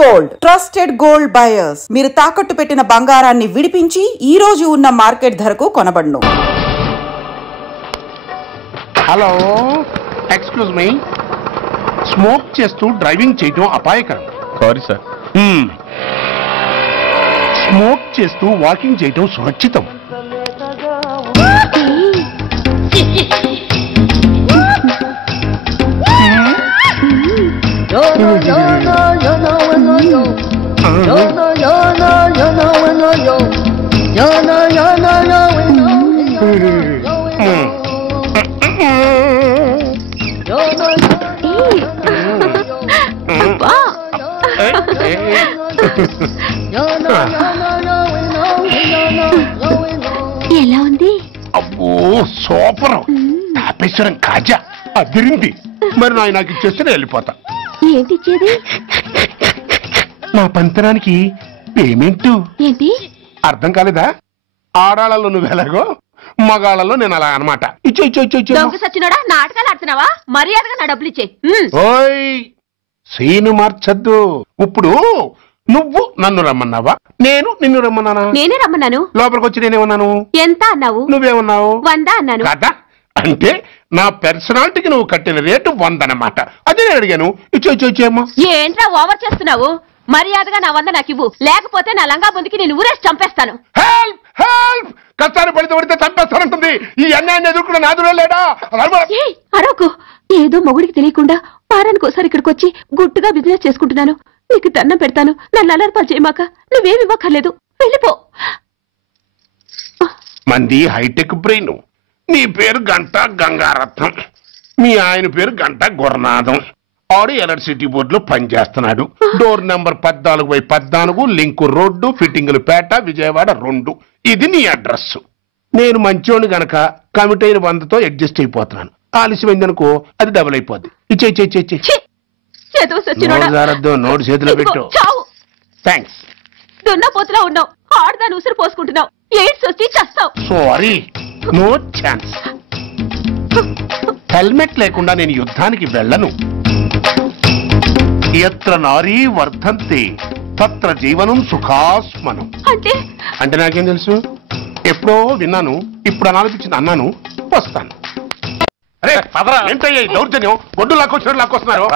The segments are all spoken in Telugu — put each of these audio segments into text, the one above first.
Gold trusted gold buyers. మీరు తాకట్టు పెట్టిన బంగారాన్ని విడిపించి ఈ రోజు ఉన్న మార్కెట్ ధరకు కొనబడును. Hello, excuse me. స్మోక్ చేస్తూ డ్రైవింగ్ చేయటం అపాయకరం. Sorry sir. స్మోక్ చేస్తూ వాకింగ్ చేయటం సురక్షితం. ఎలా ఉంది? అబ్బో సూపర్. తాపేశ్వరం కాజా అదిరింది. మరి నాకు ఇచ్చేస్తే నేను వెళ్ళిపోతా. ఏంటి ఇచ్చేది? నా పంతనానికి పేమెంట్. ఏంటి అర్థం కాలేదా? ఆడాళ్ళలో నువ్వు ఎలాగో, మగాళ్ళలో నేను అలా అనమాట. ఇచ్చో ఇచ్చో ఇచ్చో ఇచ్చో. దొంగ సచ్చినోడా, నాటకాలు ఆడుతున్నావా? మర్యాదగా నా డబ్బులు ఇచ్చే. ఓయ్ సీను మార్చద్దు. ఇప్పుడు నువ్వు నన్ను రమ్మన్నావా, నేను నిన్ను రమ్మన్నానా? నేనే రమ్మన్నాను. లోపలికి వచ్చి నేనేమన్నాను? ఎంత అన్నావు? నువ్వేమన్నావు? 100 అన్నాను. కదా, అంటే నా పర్సనాలిటీకి నువ్వు కట్టిన రేటు 100 అన్నమాట. అదే నేను అడిగాను. ఇచ్చో ఇచ్చో ఇచ్చేమ్మా. ఏంట్రా ఓవర్ చేస్తున్నావు? మర్యాదగా నా 100 నాకు ఇవ్వు, లేకపోతే నా లంగా బొందికి నేను ఊరేసి చంపేస్తాను. Help help. కష్టాన్ని పడితే చంపేస్తానంటుంది. ఈ అన్యాయాన్ని ఎదుర్కొన్న నాదుడే లేడా? అరవకు. ఏదో మొగుడికి తెలియకుండా వారానికి ఒకసారి ఇక్కడికి వచ్చి గుట్టుగా బిజినెస్ చేసుకుంటున్నాను. నీకు దండం పెడతాను, నన్ను అలర్పాలు చేయమాక. నువ్వేమి ఇవ్వక్కర్లేదు, వెళ్ళిపో. మంది హైటెక్ బ్రెయిన్. నీ పేరు గంట గంగారత్నం, మీ ఆయన పేరు గంట గురునాథం. ఆడు ఎలక్ట్రిసిటీ బోర్డులో పనిచేస్తున్నాడు. డోర్ నెంబర్ 14/14, లింకు రోడ్డు, ఫిట్టింగులు పేట, విజయవాడ 2. ఇది నీ అడ్రస్. నేను మంచోని గనక కమిట్ అయిన 100తో అడ్జస్ట్ అయిపోతున్నాను. ఆలస్యమైందనుకో అది డబుల్ అయిపోద్ది. నోటు చేతిలో పెట్టు. థ్యాంక్స్. దున్నపోతులా ఉన్నావు, ఆడదాని ఉసురు పోసుకుంటున్నావు. ఎయిడ్స్ వచ్చి చస్తావు. Sorry, no chance. హెల్మెట్ లేకుండా నేను యుద్ధానికి వెళ్ళను. ఎత్ర నారీ వర్ధంతి తత్ర జీవనం సుఖాస్మనం. అంటే నాకేం తెలుసు? ఎప్పుడో విన్నాను, ఇప్పుడు అనాలపించింది అన్నాను. వస్తాను. ఏంటయ్యా దౌర్జన్యం? గొడ్డు లాక్కొస్తున్నారు.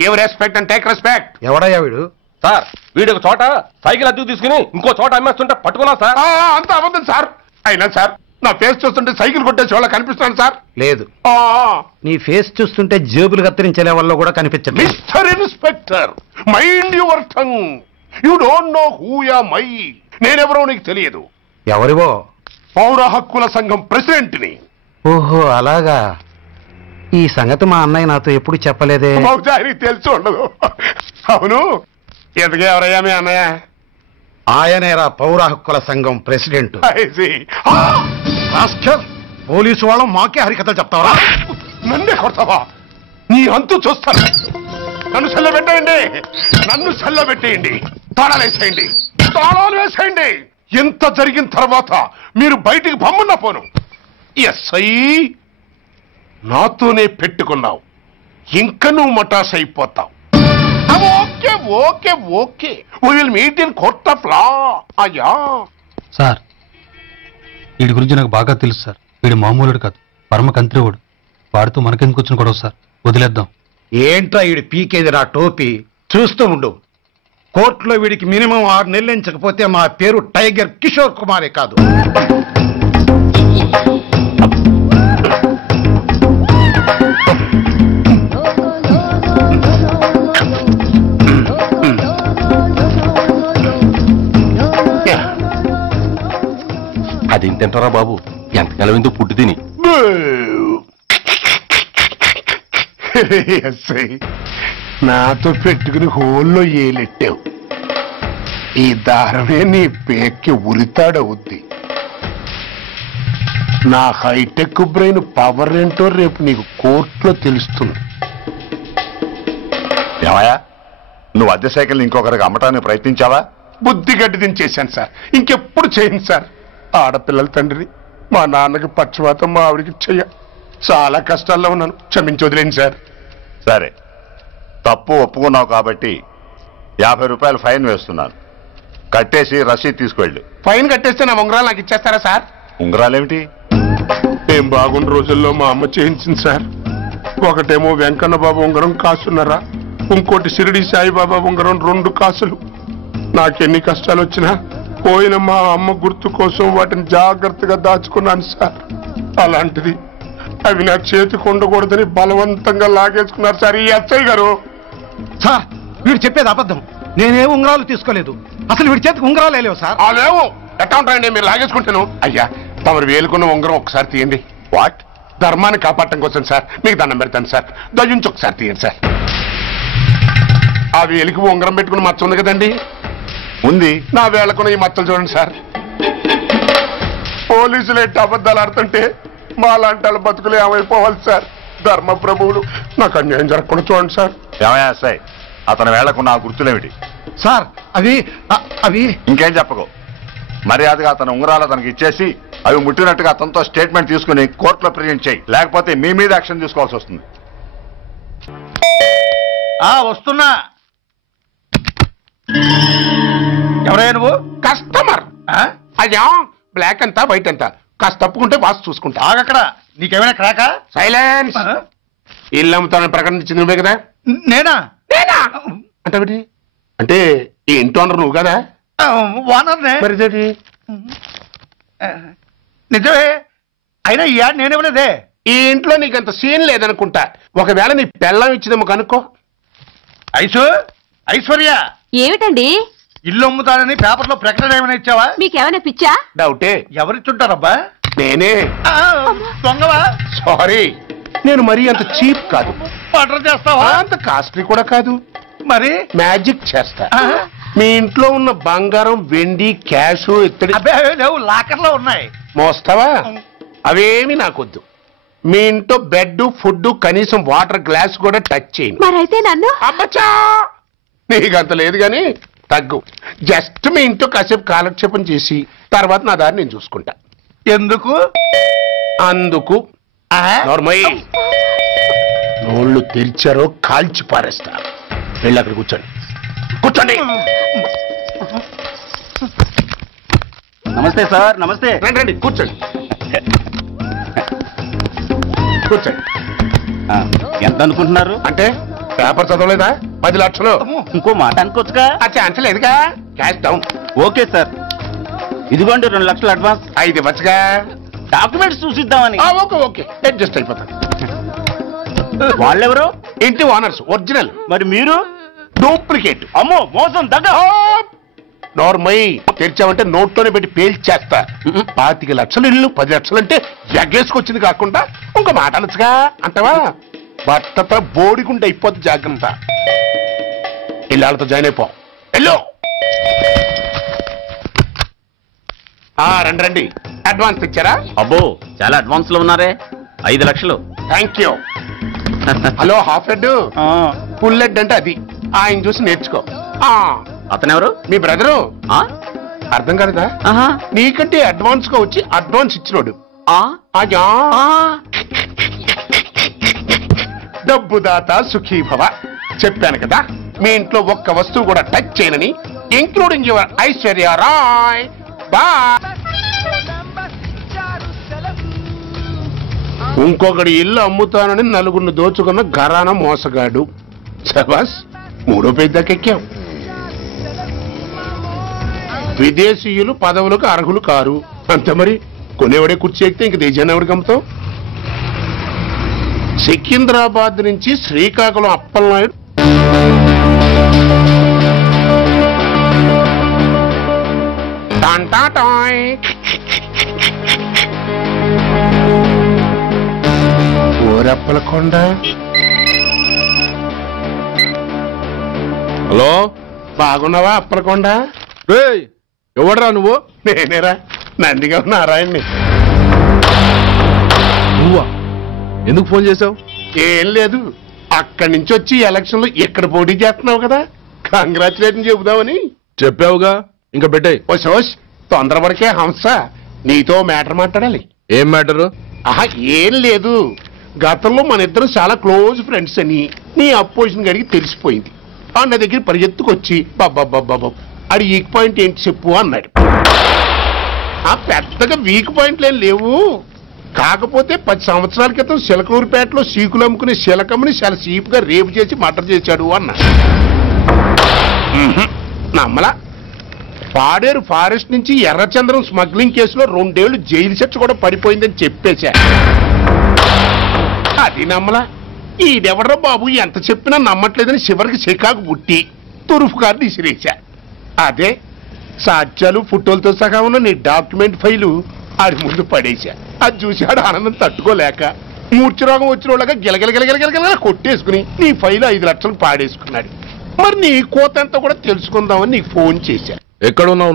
Give respect and take respect. ఎవడయ్యా వీడు? సార్, వీడు ఒక చోట సైకిల్ అద్దెకు తీసుకుని ఇంకో చోట అమ్మేస్తుంటే పట్టుకున్నా సార్. అంత అబద్ధం సార్. అయినా సార్, నా ఫేస్ చూస్తుంటే సైకిల్ కొట్టేసి వాళ్ళ కనిపిస్తాను సార్. లేదు, నీ ఫేస్ చూస్తుంటే జేబులు కత్తిరించే లెవెల్లో కూడా కనిపించదు. Mister inspector, mind your tongue. You don't know who am I. నేనెవరో నీకు తెలియదు. ఎవరివో? పౌర హక్కుల సంఘం ప్రెసిడెంట్ ని. ఓహో అలాగా. ఈ సంగతి మా అన్నయ్య నాతో ఎప్పుడు చెప్పలేదే. బహుశా ఆయనకి తెలిసి ఉండదు. అవును, ఎదుగే ఎవరయ్యా మీ అన్నయ్య? ఆయనేరా పౌర హక్కుల సంఘం ప్రెసిడెంట్. పోలీసు వాళ్ళం మాకే హరికథలు చెప్తావరా? నన్నే కొడతావా? నీ అంతు చూస్తాను. నన్ను సెల్లబెట్టేయండి, నన్ను సెల్లబెట్టేయండి. తాళాలు వేసేయండి, తాళాలు వేసేయండి. ఎంత జరిగిన తర్వాత మీరు బయటికి పంపన్నా పోను. ఎస్ఐ, నాతోనే పెట్టుకున్నావు, ఇంకా నువ్వు మటాస్ అయిపోతావు. Okay okay okay, we will meet in court of law. అయ్యా సార్, వీడి గురించి నాకు బాగా తెలుసు సార్. వీడు మామూలుడు కాదు, పరమ కంత్రివాడు. వాడితో మనకెందుకు వచ్చిన గొడవ సార్? వదిలేద్దాం. ఏంట్రా వీడి పీకేది నా టోపీ? చూస్తూ ఉండు. కోర్టులో వీడికి మినిమం 6 నెలలు ఎంచకపోతే మా పేరు టైగర్ కిషోర్ కుమారే కాదు. అదేం తింటారా బాబు? ఎంతకాలం ఎందుకు పుట్టి తిని. నాతో పెట్టుకుని హోల్లో ఏలెట్టావు. ఈ దారమే నీ పేక్కి ఉరితాడవుద్ది. నా హైటెక్ బ్రెయిన్ పవర్ ఏంటో రేపు నీకు కోర్టులో తెలుస్తుంది. ఏమయ్యా, నువ్వు అద్దె సైకిల్ ఇంకొకరికి అమ్మటానికి ప్రయత్నించావా? బుద్ధి గడ్డి దించేశాను సార్, ఇంకెప్పుడు చేయను సార్. ఆడపిల్లల తండ్రి, మా నాన్నకి పక్షవాతం, మా ఆవిడికి చెయ్య. చాలా కష్టాల్లో ఉన్నాను, క్షమించి వదిలేండి సార్. సరే, తప్పు ఒప్పుకున్నావు కాబట్టి 50 రూపాయలు ఫైన్ వేస్తున్నాను. కట్టేసి రసీదు తీసుకువెళ్ళు. ఫైన్ కట్టేస్తే నా ఉంగరాలు నాకు ఇచ్చేస్తారా సార్? ఉంగరాలేమిటి? ఏం బాగున్న రోజుల్లో మా అమ్మ చేయించింది సార్. ఒకటేమో వెంకన్న బాబు ఉంగరం కాసున్నరా, ఇంకోటి షిరిడి సాయిబాబా ఉంగరం 2 కాసులు. నాకెన్ని కష్టాలు వచ్చినా పోయిన మా అమ్మ గుర్తు కోసం వాటిని జాగ్రత్తగా దాచుకున్నాను సార్. అలాంటిది అవి నా చేతికి ఉండకూడదని బలవంతంగా లాగేసుకున్నారు సార్ ఈ ఎస్ఐ గారు. సార్ వీడు చెప్పేది అబద్ధం. నేనే ఉంగరాలు తీసుకోలేదు. అసలు వీడి చేతికి ఉంగరాలు లేవు సార్. లేవు. ఎట్టా ఉంటాయండి మీరు లాగేసుకుంటాను? అయ్యా తమరు వేలుకున్న ఉంగరం ఒకసారి తీయండి. వాట్? ధర్మాన్ని కాపాడటం కోసం సార్. మీకు దండం పెడతాను సార్. దయ్యుంచి ఒకసారి తీయండి సార్. ఆ వేలికి ఉంగరం పెట్టుకుని మచ్చ ఉంది కదండి, ఉంది. నా వేళకున్న ఈ మచ్చలు చూడండి సార్. పోలీసులు ఎట్టి అబద్ధాలు ఆడుతుంటే మా లాంటి వాళ్ళ బతుకులు ఏమైపోవాలి సార్? ధర్మ ప్రభువులు నాకు అన్యాయం జరగకుండా చూడండి సార్. ఏమయ్యా ఎస్ఐ, అతని వేళకున్న ఆ గుర్తులేమిటి? సార్ అవి ఇంకేం చెప్పకు. మర్యాదగా అతని ఉంగరాలు అతనికి ఇచ్చేసి అవి ముట్టినట్టుగా అతనితో స్టేట్మెంట్ తీసుకుని కోర్టులో ప్రెజెంట్ చేయి. లేకపోతే మీ మీద యాక్షన్ తీసుకోవాల్సి వస్తుంది. వస్తున్నా. ఎవరయ్యా నువ్వు? కస్టమర్. అయ్యా బ్లాక్ అంతా వైట్ అంతా కాస్త తప్పుకుంటే బాస్ చూసుకుంటా. ఆగక్కడ. నీకేమైనా క్రాకా? సైలెన్స్. ఇల్లు అమ్ముతానని ప్రకటించింది నువ్వే కదా? నేనా? అంటే అంటే ఈ ఇంటి ఓనర్ నువ్వు కదా? ఓనర్నే. మరి ఇదేంటి? నిజమే. అయినా ఈ యాడ్ నేనేమలేదే. ఈ ఇంట్లో నీకంత సీన్ లేదనుకుంటా. ఒకవేళ నీ పెళ్ళం ఇచ్చిందేమో కనుక్కో. ఐశ్వర్య ఏమిటండి? ఇల్లు అమ్ముతానని పేపర్లో ప్రకటన ఏమైనా ఇచ్చావా? మీకేమైనా పిచ్చా? డౌటే. ఎవరిచ్చుంటారబ్బా? నేనే. దొంగవా? సారీ, నేను మరీ అంత చీప్ కాదు. మర్డర్ చేస్తావా? అంత కాస్ట్లీ కూడా కాదు. మరి మ్యాజిక్ చేస్తా. మీ ఇంట్లో ఉన్న బంగారం, వెండి, క్యాష్, ఇత్తడి అబ్బే లేవు, లాకర్లో ఉన్నాయి. మోస్తావా? అవేమి నాకొద్దు. మీ ఇంట్లో బెడ్, ఫుడ్, కనీసం వాటర్ గ్లాస్ కూడా టచ్ చేయండి. మరైతే నన్ను అబ్బచ్చా, నీకంత లేదు గాని తగ్గు. జస్ట్ మీ ఇంట్లో కాసేపు కాలక్షేపం చేసి తర్వాత నా దారి నేను చూసుకుంటా. ఎందుకు? అందుకు. నోర్మయ్య, నోళ్ళు తెరిచారో కాల్చి పారేస్తా. వెళ్ళి అక్కడ కూర్చోండి. కూర్చోండి. నమస్తే సార్. నమస్తే. రండి రండి, కూర్చోండి. కూర్చోండి. ఎంత అనుకుంటున్నారు? అంటే పేపర్ చదవలేదా? 10 లక్షలు. ఇంకో మాట అనుకోవచ్చుగా. ఆ ఛాన్స్ లేదుగా. Cash down. ఓకే సార్, ఇదిగోండి 2 లక్షలు అడ్వాన్స్. 5 ఇవ్వచ్చుగా. డాక్యుమెంట్స్ చూసిద్దామని. ఓకే ఓకే, అడ్జస్ట్ అయిపోతాను. వాళ్ళెవరు? ఇంటి ఓనర్స్. ఒరిజినల్. మరి మీరు? డూప్లికేట్. అమ్మో మోసం దగ్గ. నోర్మై, తెరిచామంటే నోట్లోనే పెట్టి పేల్చేస్తా. 25 లక్షలు ఇల్లు 10 లక్షలు అంటే జగ్గేసుకొచ్చింది కాకుండా ఇంకో మాట అనొచ్చుగా అంటావా? భర్తతో బోడిగుంటే అయిపోద్ది. జాగ్రత్త. ఇల్లాళ్ళతో జాయిన్ అయిపో. వెళ్ళు. రండి రండి. అడ్వాన్స్ ఇచ్చారా? అబ్బో చాలా అడ్వాన్స్ లో ఉన్నారే. 5 లక్షలు. Thank you. Hello half head, full head అంటే అది. ఆయన చూసి నేర్చుకో. అతనెవరు? మీ బ్రదరు. అర్థం కాదా? నీకంటే అడ్వాన్స్ గా వచ్చి అడ్వాన్స్ ఇచ్చినోడు. డబ్బు దాత సుఖీభవ. చెప్పాను కదా, మీ ఇంట్లో ఒక్క వస్తువు కూడా టచ్ చేయనని, including your Aishwarya Rai. Bye. ఇంకొకటి ఇల్లు అమ్ముతానని నలుగురిని దోచుకున్న ఘరానా మోసగాడు. శబాస్, 3వ పేజీ దాకా ఎక్కాం. విదేశీయులు పదవులకు అర్హులు కారు. అంతే మరి. కొనేవాడే కుర్చీ ఎక్కితే ఇంక దేశాన్ని ఎవరికి అమ్ముతాం? సికింద్రాబాద్ నుంచి శ్రీకాకుళం అప్పలనాయుడు ఓరప్పలకొండ. హలో, బాగున్నావా అప్పలకొండ? ఎవడరా నువ్వు? నేనేరా, నందిగా నారాయణ్ణి. నువ్వా? ఎందుకు ఫోన్ చేసావు? ఏం లేదు, అక్కడి నుంచి వచ్చి ఎలక్షన్ లో ఇక్కడ పోటీ చేస్తున్నావు కదా, కంగ్రాచులేషన్ చెబుదామని. చెప్పావుగా, ఇంకా పెట్టాయి. ఓ సోష్, తొందరపడికే హంస, నీతో మ్యాటర్ మాట్లాడాలి. ఏం మ్యాటరు? ఏం లేదు, గతంలో మన ఇద్దరు చాలా క్లోజ్ ఫ్రెండ్స్ అని, నీ అపోజిషన్ గడికి తెలిసిపోయింది. అన్న దగ్గర పరిగెత్తుకొచ్చి బాబా అది వీక్ పాయింట్ ఏంటి చెప్పు అన్నాడు. ఆ పెద్దగా వీక్ పాయింట్లు ఏం లేవు, కాకపోతే 10 సంవత్సరాల క్రితం చిలకలూరుపేటలో సీకులు అమ్ముకునే శిలకమ్మని చాలా సీపుగా రేపు చేసి మర్డర్ చేశాడు అన్నా. నమ్మలా. పాడేరు ఫారెస్ట్ నుంచి ఎర్రచంద్రం స్మగ్లింగ్ కేసులో 2 ఏళ్లు జైలు శిక్ష కూడా పడిపోయిందని చెప్పేశా. అది నమ్మలా. ఈడెవడ్రా బాబు ఎంత చెప్పినా నమ్మట్లేదని చివరికి చికాకు పుట్టి తురుపు కారు విసిరేశా. అదే సాక్ష్యాలు ఫోటోలతో సహా ఉన్న నీ డాక్యుమెంట్ ఫైలు ఆడి ముందు పడేశా. అది చూశాడు ఆనందం తట్టుకోలేక మూర్ఛరోగం వచ్చిన వాళ్ళగా గిలగిలగిలగిలగిలగిల కొట్టేసుకుని నీ ఫైలు 5 లక్షలు పాడేసుకున్నాడు. మరి నీ కోతంతా కూడా తెలుసుకుందామని నీకు ఫోన్ చేశా. ఎక్కడున్నావు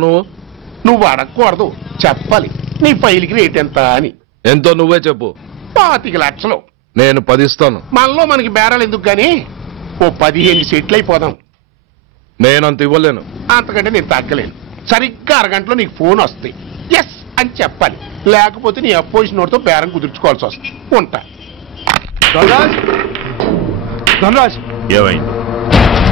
నువ్వు అడగకూడదు, చెప్పాలి. నీ ఫైల్కి రేట్ ఎంత అని. ఎంతో నువ్వే చెప్పు. 25 లక్షలు. నేను 10 ఇస్తాను. మనలో మనకి బేరాలు ఎందుకు గానీ ఓ 15 సెట్లు అయిపోదాం. నేనంత ఇవ్వలేను. అంతకంటే నేను తగ్గలేను. సరిగ్గా అరగంటలో నీకు ఫోన్ వస్తాయి. ఎస్ అని చెప్పాలి, లేకపోతే నీ అపోజిషన్ నోటితో బేరం కుదుర్చుకోవాల్సి వస్తుంది. ఉంటా. ధనరాజ్, ఏమైంది?